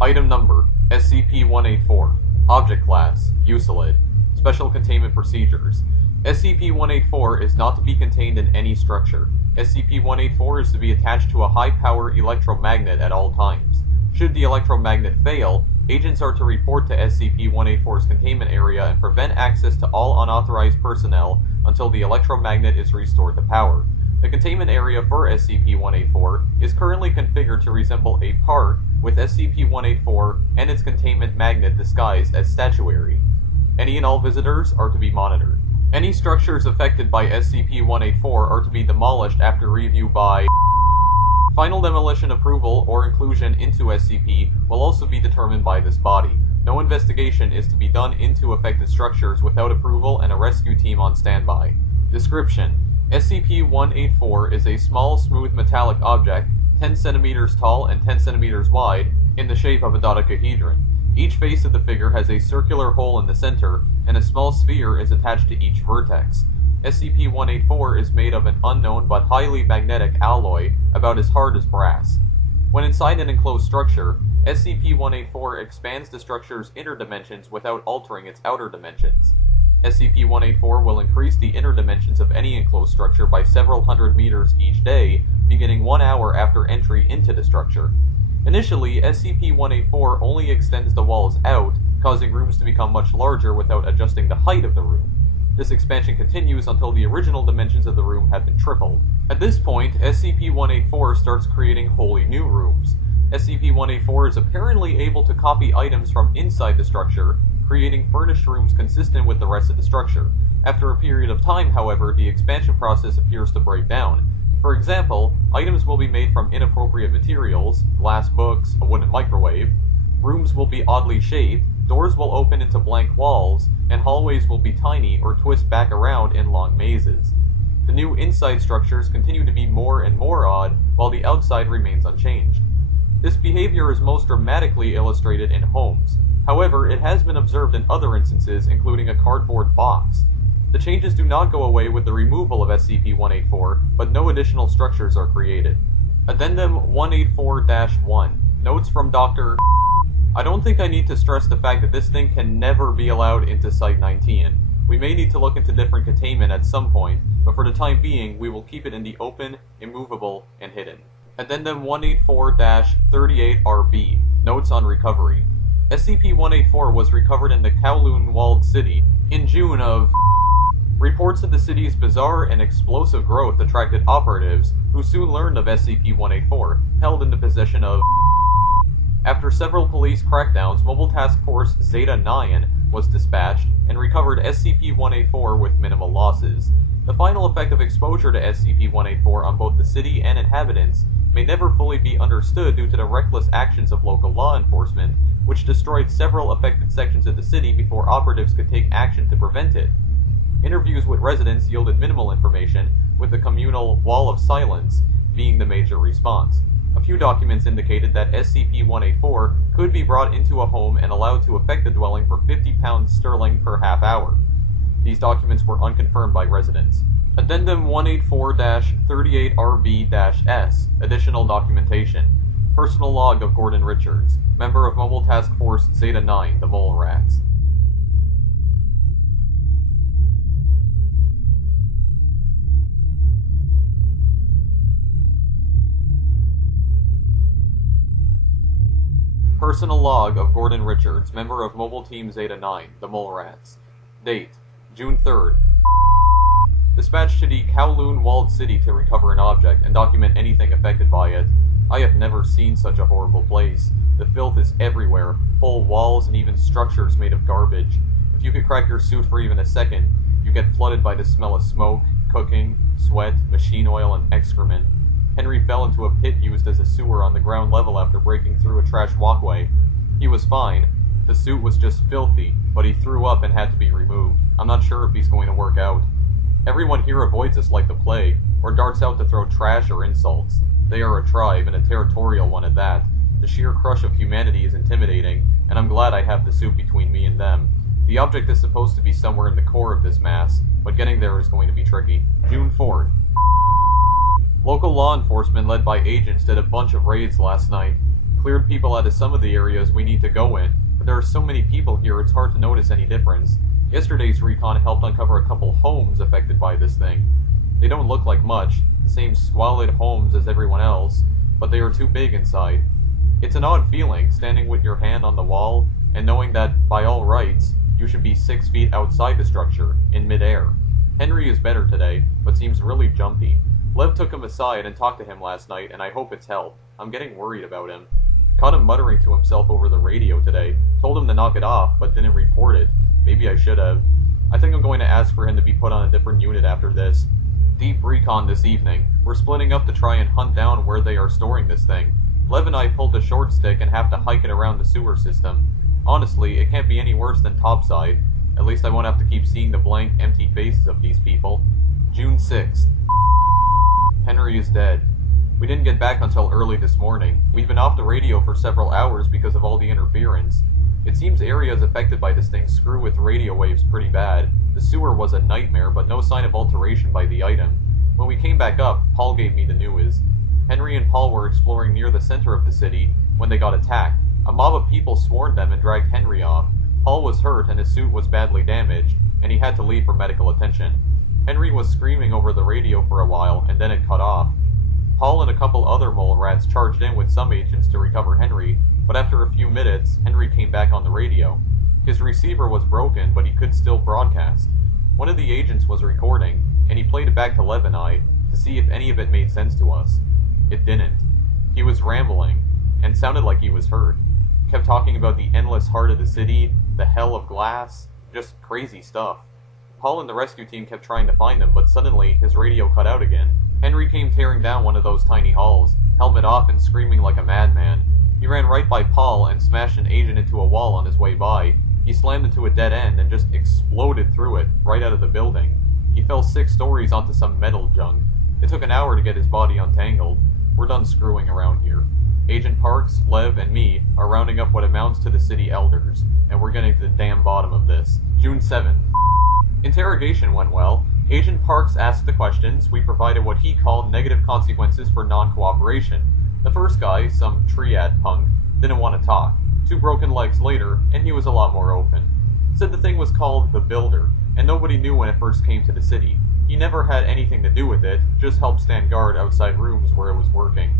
Item Number, SCP-184. Object Class, Usilid. Special Containment Procedures. SCP-184 is not to be contained in any structure. SCP-184 is to be attached to a high-power electromagnet at all times. Should the electromagnet fail, agents are to report to SCP-184's containment area and prevent access to all unauthorized personnel until the electromagnet is restored to power. The containment area for SCP-184 is currently configured to resemble a park with SCP-184 and its containment magnet disguised as statuary. Any and all visitors are to be monitored. Any structures affected by SCP-184 are to be demolished after review by Final demolition approval or inclusion into SCP will also be determined by this body. No investigation is to be done into affected structures without approval and a rescue team on standby. Description: SCP-184 is a small, smooth metallic object, 10 cm tall and 10 cm wide, in the shape of a dodecahedron. Each face of the figure has a circular hole in the center, and a small sphere is attached to each vertex. SCP-184 is made of an unknown but highly magnetic alloy, about as hard as brass. When inside an enclosed structure, SCP-184 expands the structure's inner dimensions without altering its outer dimensions. SCP-184 will increase the inner dimensions of any enclosed structure by several hundred meters each day, beginning 1 hour after entry into the structure. Initially, SCP-184 only extends the walls out, causing rooms to become much larger without adjusting the height of the room. This expansion continues until the original dimensions of the room have been tripled. At this point, SCP-184 starts creating wholly new rooms. SCP-184 is apparently able to copy items from inside the structure, creating furnished rooms consistent with the rest of the structure. After a period of time, however, the expansion process appears to break down. For example, items will be made from inappropriate materials, glass books, a wooden microwave, rooms will be oddly shaped, doors will open into blank walls, and hallways will be tiny or twist back around in long mazes. The new inside structures continue to be more and more odd, while the outside remains unchanged. This behavior is most dramatically illustrated in homes. However, it has been observed in other instances, including a cardboard box. The changes do not go away with the removal of SCP-184, but no additional structures are created. Addendum 184-1. Notes from Dr. I don't think I need to stress the fact that this thing can never be allowed into Site-19. We may need to look into different containment at some point, but for the time being, we will keep it in the open, immovable, and hidden. Addendum 184-38-RB. Notes on recovery. SCP-184 was recovered in the Kowloon walled city in June of... Reports of the city's bizarre and explosive growth attracted operatives, who soon learned of SCP-184, held in the possession of... After several police crackdowns, Mobile Task Force Zeta-9 was dispatched and recovered SCP-184 with minimal losses. The final effect of exposure to SCP-184 on both the city and inhabitants may never fully be understood due to the reckless actions of local law enforcement, which destroyed several affected sections of the city before operatives could take action to prevent it. Interviews with residents yielded minimal information, with the communal wall of silence being the major response. A few documents indicated that SCP-184 could be brought into a home and allowed to affect the dwelling for £50 sterling per half hour. These documents were unconfirmed by residents. Addendum 184-38-RB-S. Additional documentation. Personal log of Gordon Richards, member of Mobile Task Force Zeta-9, the Mole Rats. Personal log of Gordon Richards, member of Mobile Team Zeta-9, the Mole Rats. Date: June 3rd. Dispatched to the Kowloon walled city to recover an object and document anything affected by it. I have never seen such a horrible place. The filth is everywhere, whole walls and even structures made of garbage. If you could crack your suit for even a second, you get flooded by the smell of smoke, cooking, sweat, machine oil, and excrement. Henry fell into a pit used as a sewer on the ground level after breaking through a trash walkway. He was fine. The suit was just filthy, but he threw up and had to be removed. I'm not sure if he's going to work out. Everyone here avoids us like the plague, or darts out to throw trash or insults. They are a tribe, and a territorial one at that. The sheer crush of humanity is intimidating, and I'm glad I have the suit between me and them. The object is supposed to be somewhere in the core of this mass, but getting there is going to be tricky. June 4th. Local law enforcement led by agents did a bunch of raids last night. Cleared people out of some of the areas we need to go in, but there are so many people here it's hard to notice any difference. Yesterday's recon helped uncover a couple homes affected by this thing. They don't look like much, the same squalid homes as everyone else, but they are too big inside. It's an odd feeling, standing with your hand on the wall, and knowing that, by all rights, you should be 6 feet outside the structure, in midair. Henry is better today, but seems really jumpy. Lev took him aside and talked to him last night, and I hope it's helped. I'm getting worried about him. Caught him muttering to himself over the radio today. Told him to knock it off, but didn't report it. Maybe I should have. I think I'm going to ask for him to be put on a different unit after this. Deep recon this evening. We're splitting up to try and hunt down where they are storing this thing. Lev and I pulled the short stick and have to hike it around the sewer system. Honestly, it can't be any worse than topside. At least I won't have to keep seeing the blank, empty faces of these people. June 6th. Henry is dead. We didn't get back until early this morning. We'd been off the radio for several hours because of all the interference. It seems areas affected by this thing screw with radio waves pretty bad. The sewer was a nightmare, but no sign of alteration by the item. When we came back up, Paul gave me the news. Henry and Paul were exploring near the center of the city when they got attacked. A mob of people swarmed them and dragged Henry off. Paul was hurt and his suit was badly damaged, and he had to leave for medical attention. Henry was screaming over the radio for a while, and then it cut off. Paul and a couple other mole rats charged in with some agents to recover Henry, but after a few minutes, Henry came back on the radio. His receiver was broken, but he could still broadcast. One of the agents was recording, and he played it back to Lev and I to see if any of it made sense to us. It didn't. He was rambling, and sounded like he was hurt. Kept talking about the endless heart of the city, the hell of glass, just crazy stuff. Paul and the rescue team kept trying to find him, but suddenly his radio cut out again. Henry came tearing down one of those tiny halls, helmet off and screaming like a madman. He ran right by Paul and smashed an agent into a wall on his way by. He slammed into a dead end and just exploded through it, right out of the building. He fell 6 stories onto some metal junk. It took an hour to get his body untangled. We're done screwing around here. Agent Parks, Lev, and me are rounding up what amounts to the city elders, and we're getting to the damn bottom of this. June 7th. Interrogation went well. Agent Parks asked the questions. We provided what he called negative consequences for non-cooperation. The first guy, some triad punk, didn't want to talk. 2 broken legs later, and he was a lot more open. Said the thing was called the Builder, and nobody knew when it first came to the city. He never had anything to do with it, just helped stand guard outside rooms where it was working.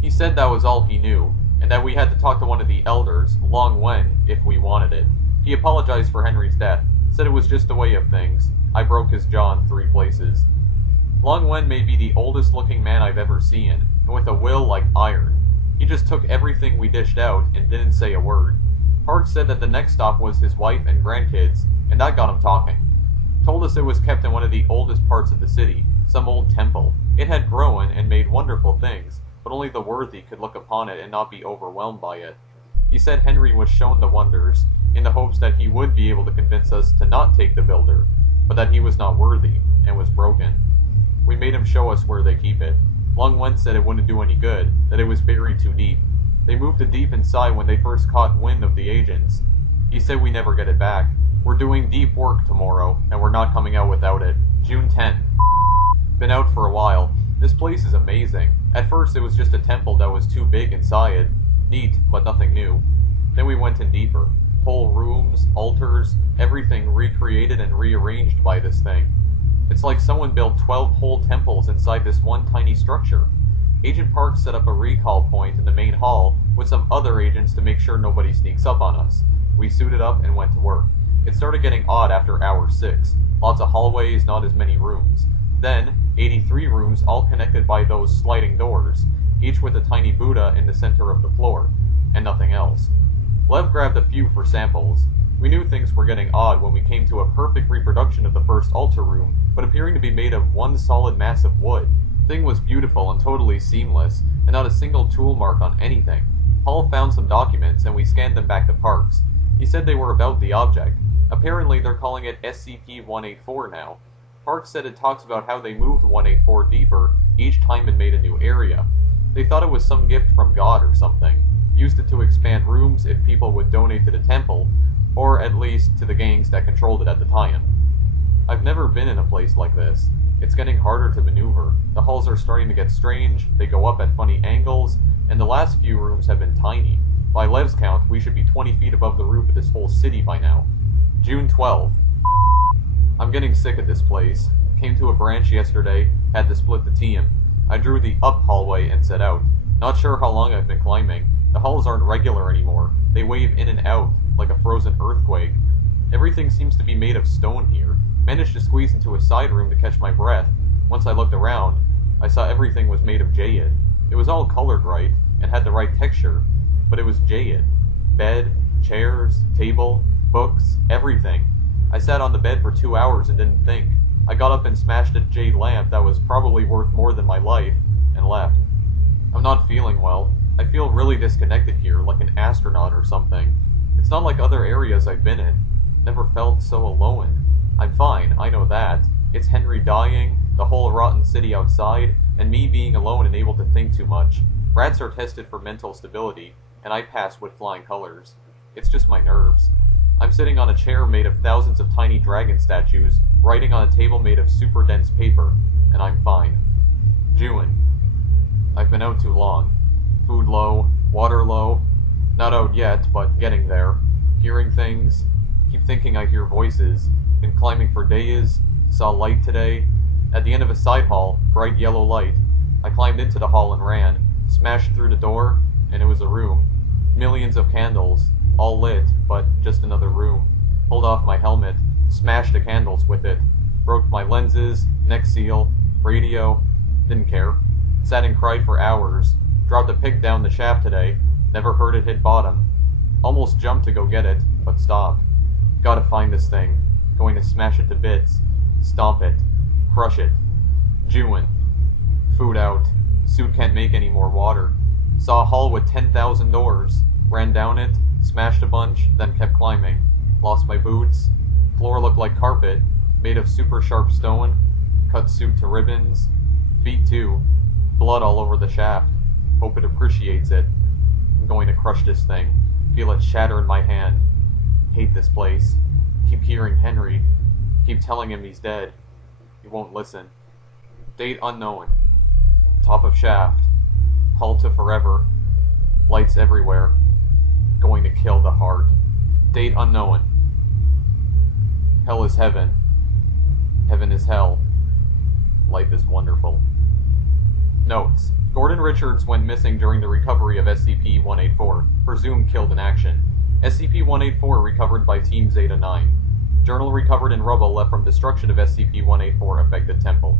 He said that was all he knew, and that we had to talk to one of the elders, Long Wen, if we wanted it. He apologized for Henry's death, said it was just the way of things. I broke his jaw in 3 places. Long Wen may be the oldest looking man I've ever seen, and with a will like iron. He just took everything we dished out and didn't say a word. Parks said that the next stop was his wife and grandkids, and that got him talking. Told us it was kept in one of the oldest parts of the city, some old temple. It had grown and made wonderful things, but only the worthy could look upon it and not be overwhelmed by it. He said Henry was shown the wonders, in the hopes that he would be able to convince us to not take the Builder, but that he was not worthy, and was broken. We made him show us where they keep it. Long Wen said it wouldn't do any good, that it was buried too deep. They moved it deep inside when they first caught wind of the agents. He said we never get it back. We're doing deep work tomorrow, and we're not coming out without it. June 10th. Been out for a while. This place is amazing. At first it was just a temple that was too big inside. Neat, but nothing new. Then we went in deeper. Whole rooms, altars, everything recreated and rearranged by this thing. It's like someone built 12 whole temples inside this one tiny structure. Agent Parks set up a recall point in the main hall with some other agents to make sure nobody sneaks up on us. We suited up and went to work. It started getting odd after hour 6. Lots of hallways, not as many rooms. Then, 83 rooms all connected by those sliding doors, each with a tiny Buddha in the center of the floor, and nothing else. Lev grabbed a few for samples. We knew things were getting odd when we came to a perfect reproduction of the first altar room, but appearing to be made of one solid mass of wood. The thing was beautiful and totally seamless, and not a single tool mark on anything. Paul found some documents, and we scanned them back to Parks. He said they were about the object. Apparently they're calling it SCP-184 now. Parks said it talks about how they moved 184 deeper each time and made a new area. They thought it was some gift from God or something. Used it to expand rooms if people would donate to the temple, or at least to the gangs that controlled it at the time. I've never been in a place like this. It's getting harder to maneuver. The halls are starting to get strange, they go up at funny angles, and the last few rooms have been tiny. By Lev's count, we should be 20 feet above the roof of this whole city by now. June 12th. I'm getting sick of this place. Came to a branch yesterday, had to split the team. I drew the up hallway and set out. Not sure how long I've been climbing. The halls aren't regular anymore. They wave in and out, like a frozen earthquake. Everything seems to be made of stone here. Managed to squeeze into a side room to catch my breath. Once I looked around, I saw everything was made of jade. It was all colored right, and had the right texture, but it was jade. Bed, chairs, table, books, everything. I sat on the bed for 2 hours and didn't think. I got up and smashed a jade lamp that was probably worth more than my life, and left. I'm not feeling well. I feel really disconnected here, like an astronaut or something. It's not like other areas I've been in. Never felt so alone. I'm fine, I know that. It's Henry dying, the whole rotten city outside, and me being alone and able to think too much. Rats are tested for mental stability, and I pass with flying colors. It's just my nerves. I'm sitting on a chair made of thousands of tiny dragon statues, writing on a table made of super dense paper, and I'm fine. June. I've been out too long. Food low, water low. Not out yet, but getting there. Hearing things. Keep thinking I hear voices. Been climbing for days. Saw light today. At the end of a side hall, bright yellow light. I climbed into the hall and ran. Smashed through the door, and it was a room. Millions of candles. All lit, but just another room. Pulled off my helmet. Smashed the candles with it. Broke my lenses, neck seal, radio. Didn't care. Sat and cried for hours. Dropped a pig down the shaft today. Never heard it hit bottom. Almost jumped to go get it, but stopped. Gotta find this thing. Going to smash it to bits. Stomp it. Crush it. June. Food out. Suit can't make any more water. Saw a hall with 10,000 doors. Ran down it. Smashed a bunch, then kept climbing. Lost my boots. Floor looked like carpet. Made of super sharp stone. Cut suit to ribbons. Feet too. Blood all over the shaft. Hope it appreciates it. I'm going to crush this thing. Feel it shatter in my hand. Hate this place. Keep hearing Henry. Keep telling him he's dead. He won't listen. Date unknown. Top of shaft. Hull to forever. Lights everywhere. Going to kill the heart. Date unknown. Hell is heaven. Heaven is hell. Life is wonderful. Notes. Gordon Richards went missing during the recovery of SCP-184, presumed killed in action. SCP-184 recovered by Team Zeta-9. Journal recovered in rubble left from destruction of SCP-184 affected temple.